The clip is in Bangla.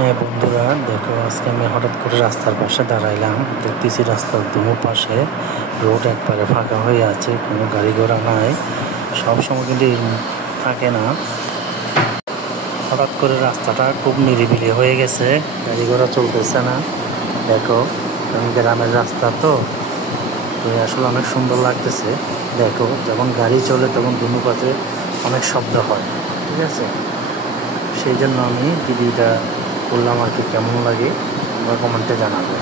হ্যাঁ বন্ধুরা, দেখো আজকে আমি হঠাৎ করে রাস্তার পাশে দাঁড়াইলাম। দেখতেছি রাস্তার দুনো পাশে রোড একবারে ফাঁকা হয়ে আছে, কোনো গাড়ি ঘোড়া নাই। সবসময় কিন্তু থাকে না, হঠাৎ করে রাস্তাটা খুব নিরিবিলি হয়ে গেছে, গাড়ি ঘোড়া চলতেছে না। দেখো, কারণ গ্রামের রাস্তা তো আসলে অনেক সুন্দর লাগতেছে। দেখো, যখন গাড়ি চলে তখন দুনো পাশে অনেক শব্দ হয়, ঠিক আছে। সেই জন্য আমি ভিডিওটা করলাম আর কি। কেমন লাগে তোমরা কমেন্টে জানাবে।